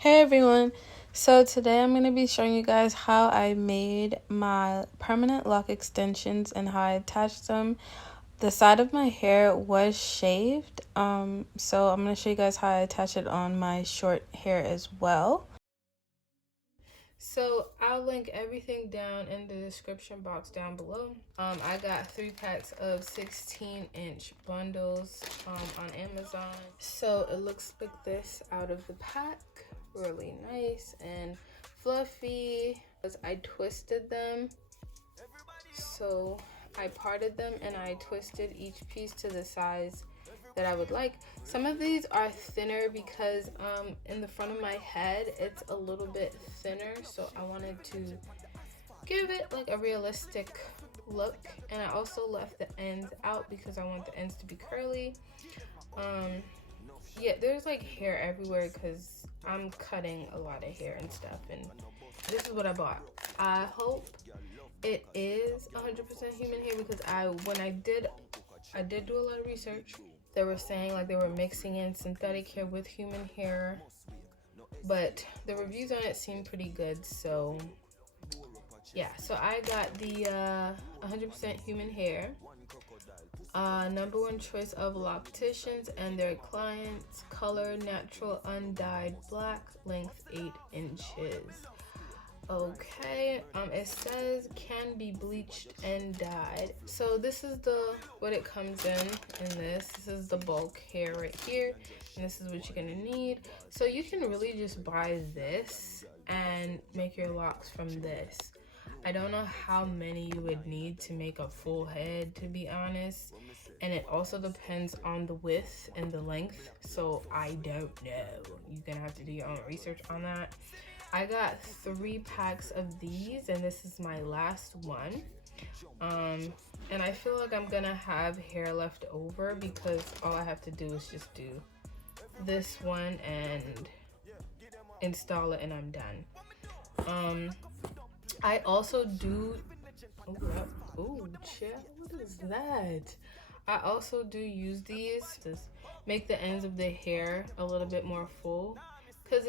Hey everyone, so today I'm going to be showing you guys how I made my permanent lock extensions and how I attached them. The side of my hair was shaved, so I'm going to show you guys how I attach it on my short hair as well. So I'll link everything down in the description box down below. I got 3 packs of 16-inch bundles on Amazon. So it looks like this out of the pack. Really nice and fluffy. I twisted them. So I parted them and I twisted each piece to the size that I would like. Some of these are thinner because in the front of my head it's a little bit thinner, so I wanted to give it like a realistic look, and I also left the ends out because I want the ends to be curly. Yeah, there's like hair everywhere because I'm cutting a lot of hair and stuff, and this is what I bought. I hope it is 100% human hair because I did do a lot of research. They were saying like they were mixing in synthetic hair with human hair, but the reviews on it seem pretty good. So yeah, so I got the 100% human hair. #1 choice of locticians and their clients. Color natural undyed black, length 8 inches. Okay, it says can be bleached and dyed. So this is what it comes in this. This is the bulk hair right here, and this is what you're gonna need. So you can really just buy this and make your locks from this. I don't know how many you would need to make a full head, to be honest, and it also depends on the width and the length, so I don't know. You're gonna have to do your own research on that. I got 3 packs of these, and this is my last one. And I feel like I'm gonna have hair left over because all I have to do is just do this one and install it and I'm done. I also do, oh chat, what is that? I also do use these to make the ends of the hair a little bit more full. Because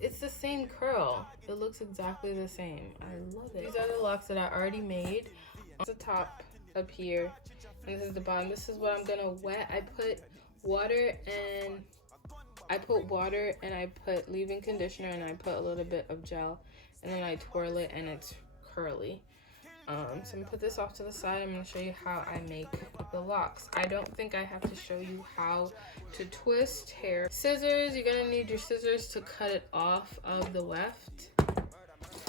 it's the same curl. It looks exactly the same. I love it. These are the locks that I already made. On the top up here, and this is the bottom. This is what I'm gonna wet. I put water and I put leave-in conditioner, and I put a little bit of gel, and then I twirl it and it's curly. So I'm gonna put this off to the side. I'm gonna show you how I make the locks. I don't think I have to show you how to twist hair. Scissors, you're gonna need your scissors to cut it off of the weft.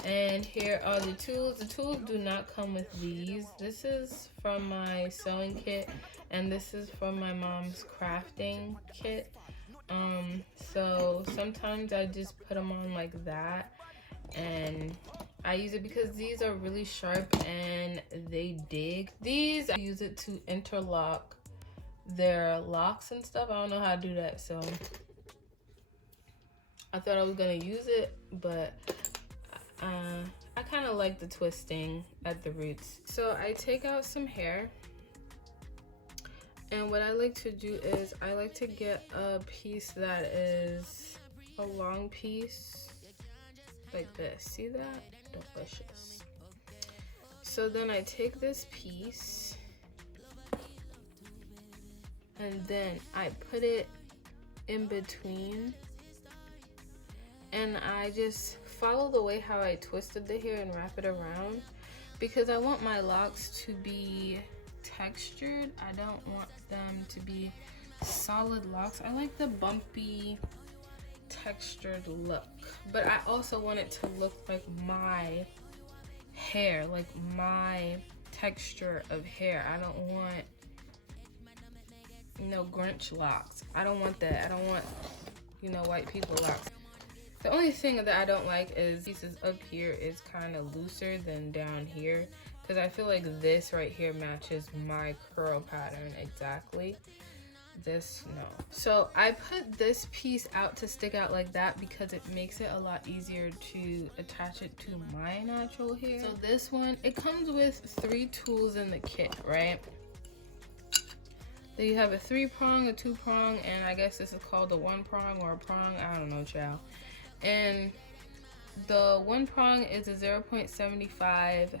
And here are the tools. The tools do not come with these. This is from my sewing kit, and this is from my mom's crafting kit. So sometimes I just put them on like that, and I use it because these are really sharp and they dig. These, I use it to interlock their locks and stuff. I don't know how to do that, so I thought I was gonna use it, but I kind of like the twisting at the roots. So I take out some hair, and what I like to do is I like to get a piece that is a long piece like this. See that? Delicious. So then I take this piece and then I put it in between, and I just follow the way how I twisted the hair and wrap it around because I want my locks to be textured. I don't want them to be solid locks. I like the bumpy textured look, but I also want it to look like my hair, like my texture of hair. I don't want Grinch locks. I don't want that. I don't want white people locks. The only thing that I don't like is pieces up here is kind of looser than down here, because I feel like this right here matches my curl pattern exactly. This, no. So I put this piece out to stick out like that because it makes it a lot easier to attach it to my natural hair. So this one, it comes with 3 tools in the kit, right? Then you have a 3-prong, a 2-prong, and I guess this is called a 1-prong or a prong. I don't know, child. And the one prong is a 0.75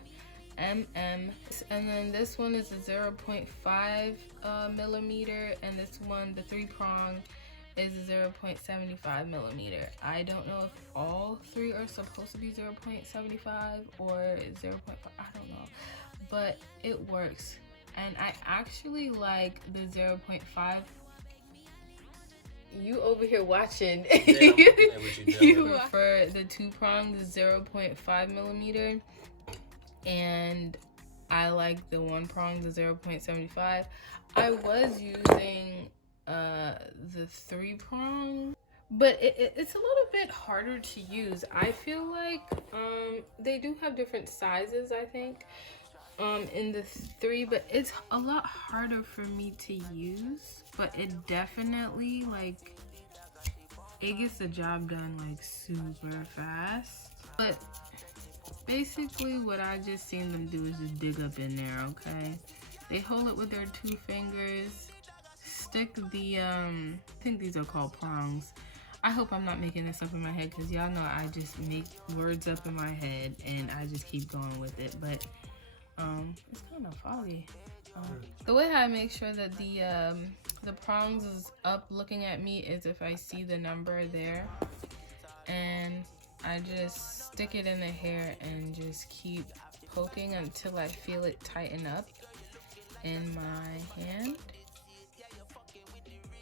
mm, and then this one is a 0.5 millimeter, and this one, the 3 prong, is a 0.75 millimeter. I don't know if all 3 are supposed to be 0.75 or 0.5, I don't know, but it works. And I actually like the 0.5. You over here watching. Yeah, you prefer the 2 prong, the 0.5 millimeter, and I like the 1 prong, the 0.75. I was using the 3 prong, but it's a little bit harder to use. I feel like they do have different sizes, I think, in the 3, but it's a lot harder for me to use. But it definitely, like, it gets the job done like super fast. But basically what I just seen them do is just dig up in there, okay? They hold it with their 2 fingers, stick the I think these are called prongs. I hope I'm not making this up in my head, because y'all know I just make words up in my head and I just keep going with it. But it's kind of foggy. The way I make sure that the prongs is up looking at me is if I see the number there, and I just stick it in the hair and just keep poking until I feel it tighten up in my hand.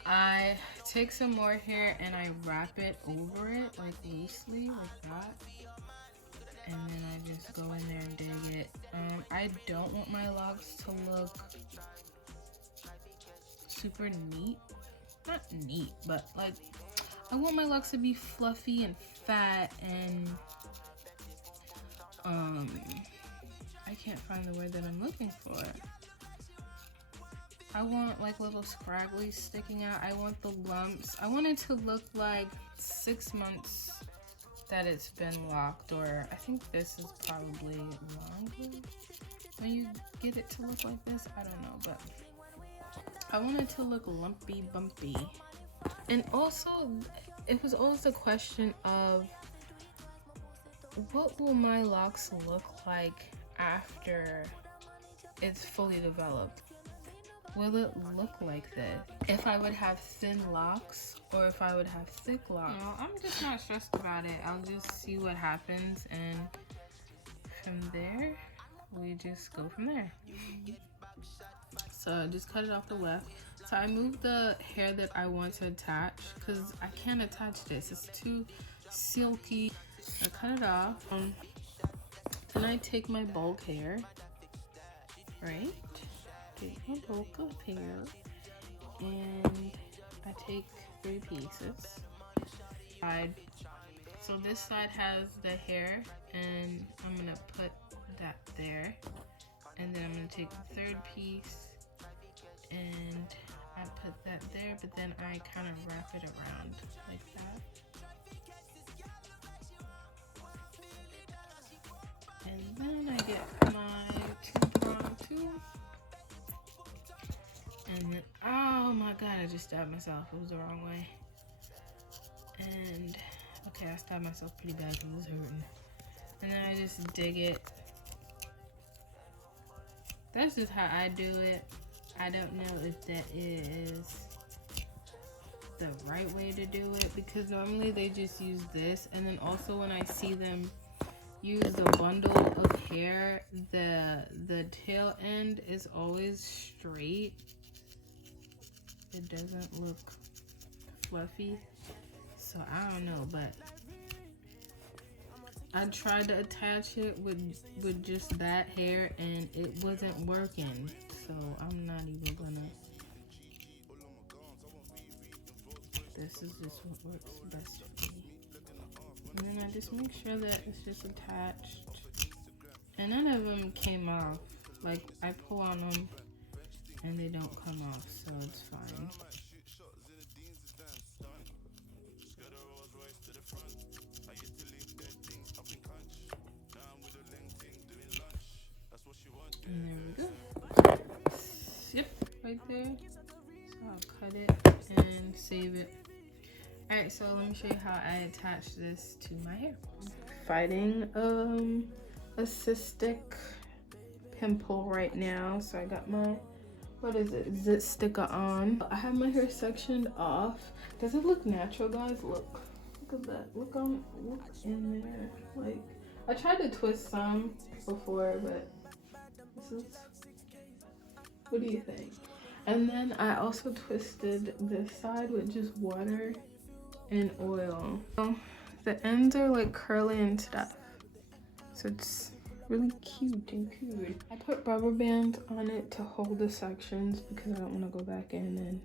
I take some more hair and I wrap it over it, like loosely, like that. And then I just go in there and dig it. I don't want my locks to look super neat. Not neat, but like, I want my locks to be fluffy and fat and I can't find the word that I'm looking for. I want like little scragglies sticking out. I want the lumps. I want it to look like 6 months that it's been locked, or I think this is probably longer when you get it to look like this. I don't know, but I want it to look lumpy bumpy. And also, it was always the question of, what will my locks look like after it's fully developed? Will it look like this? If I would have thin locks or if I would have thick locks? No, I'm just not stressed about it. I'll just see what happens, and from there, we just go from there. So I just cut it off the weft. So I moved the hair that I want to attach because I can't attach this. It's too silky. I cut it off. Then I take my bulk hair, right? Take my bulk of hair, and I take 3 pieces. So this side has the hair, and I'm gonna put that there, and then I'm gonna take the 3rd piece and I put that there, but then I kind of wrap it around like that. And then I get my 2-prong tool. And then, oh my god, I just stabbed myself. It was the wrong way. And, okay, I stabbed myself pretty bad because it was hurting. And then I just dig it. That's just how I do it. I don't know if that is the right way to do it, because normally they just use this. And then also when I see them use a bundle of hair, the tail end is always straight. It doesn't look fluffy. So I don't know, but I tried to attach it with just that hair and it wasn't working. So I'm not even gonna. This is just what works best for me. And then I just make sure that it's just attached. And none of them came off. Like, I pull on them and they don't come off, so it's fine. And there we go. Yep, right there. So I'll cut it and save it. Alright, so let me show you how I attach this to my hair. Fighting a cystic pimple right now, so I got my, what is it, zit sticker on. I have my hair sectioned off. Does it look natural, guys? Look at that. Look in there. Like, I tried to twist some before, but this is, what do you think? And then I also twisted this side with just water and oil. So the ends are like curly and stuff, so it's really cute and cool. I put rubber bands on it to hold the sections because I don't want to go back in and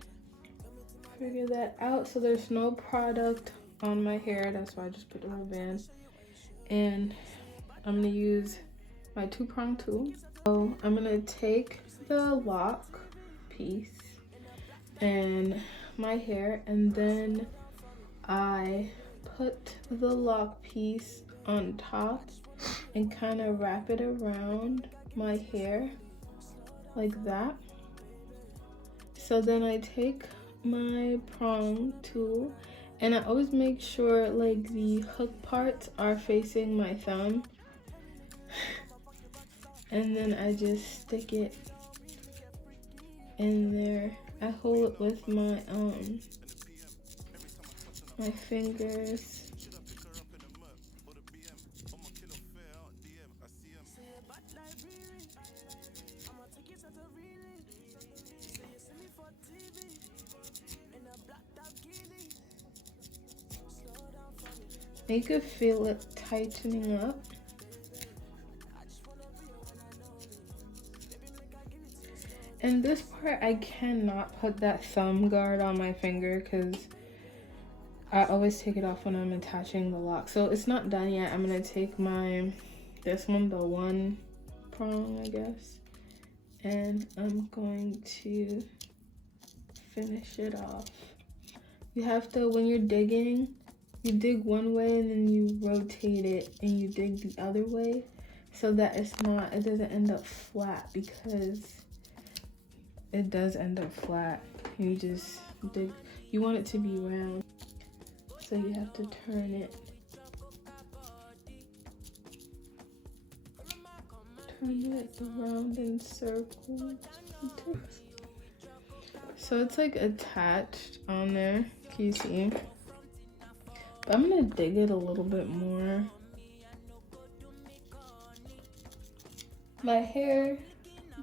figure that out. So there's no product on my hair, that's why I just put the rubber band. And I'm gonna use my 2-prong tool. So I'm gonna take the lock piece and my hair, and then I put the lock piece on top and kind of wrap it around my hair like that. So then I take my prong tool and I always make sure like the hook parts are facing my thumb, and then I just stick it in there. I hold it with my my fingers. You could feel it tightening up. And this part, I cannot put that thumb guard on my finger because I always take it off when I'm attaching the lock. So it's not done yet. I'm gonna take this one, the 1 prong, I guess, and I'm going to finish it off. You have to, when you're digging, you dig one way and then you rotate it and you dig the other way so that it doesn't end up flat, because it does end up flat. You just dig, you want it to be round, so you have to turn it. Turn it around in circles. So it's like attached on there, can you see? But I'm gonna dig it a little bit more. My hair,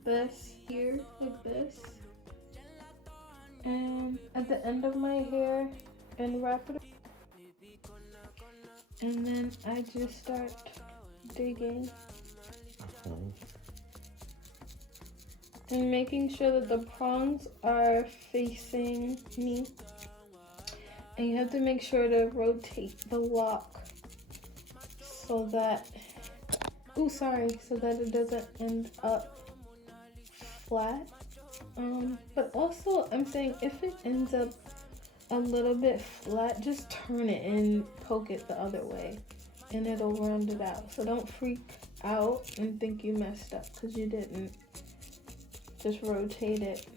this here, like this. And at the end of my hair, and wrap it up. And then I just start digging. And making sure that the prongs are facing me. And you have to make sure to rotate the lock so that, so that it doesn't end up flat. But also I'm saying if it ends up a little bit flat, just turn it and poke it the other way and it'll round it out. So don't freak out and think you messed up because you didn't. Just rotate it.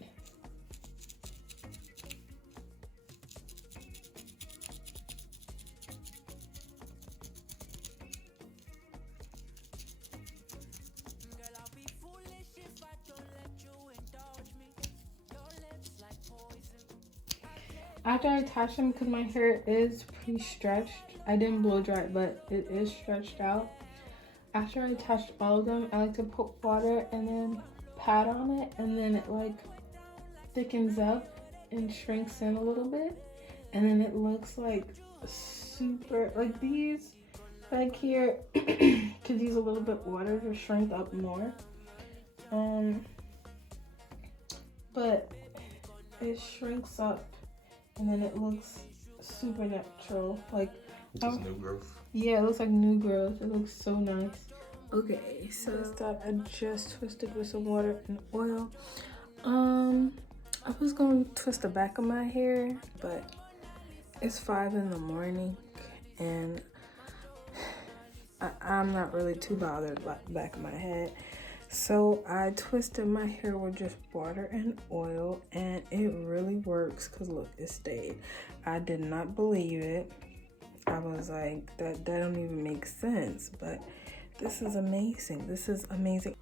After I attach them, because my hair is pretty stretched, I didn't blow dry it, but it is stretched out. After I attached all of them, I like to put water and then pat on it, and then it like thickens up and shrinks in a little bit, and then it looks like super, like these back here could use a little bit water to shrink up more, but it shrinks up and then it looks super natural, like just new growth. Yeah, it looks like new growth. It looks so nice. Okay, so that I just twisted with some water and oil. I was going to twist the back of my hair, but it's 5 in the morning and I'm not really too bothered about the back of my head. So I twisted my hair with just water and oil, and it really works because look, it stayed. I did not believe it. I was like, that don't even make sense, but this is amazing. This is amazing.